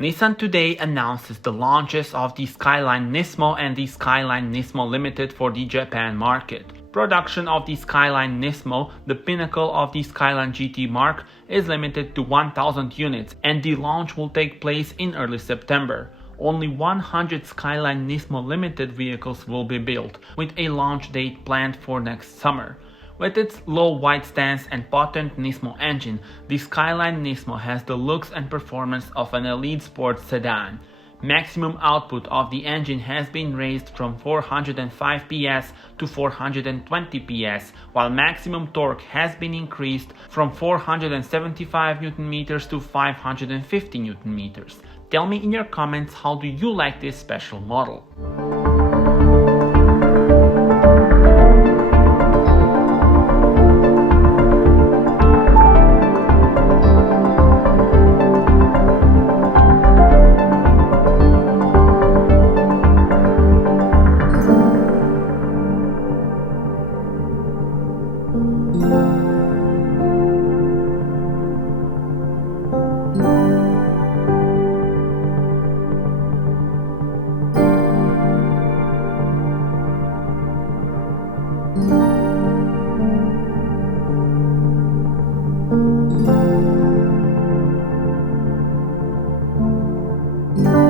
Nissan today announces the launches of the Skyline NISMO and the Skyline NISMO Limited for the Japan market. Production of the Skyline NISMO, the pinnacle of the Skyline GT marque, is limited to 1,000 units and the launch will take place in early September. Only 100 Skyline NISMO Limited vehicles will be built, with a launch date planned for next summer. With its low wide stance and potent Nismo engine, the Skyline NISMO has the looks and performance of an elite sports sedan. Maximum output of the engine has been raised from 405 PS to 420 PS, while maximum torque has been increased from 475 Nm to 550 Nm. Tell me in your comments, how do you like this special model? you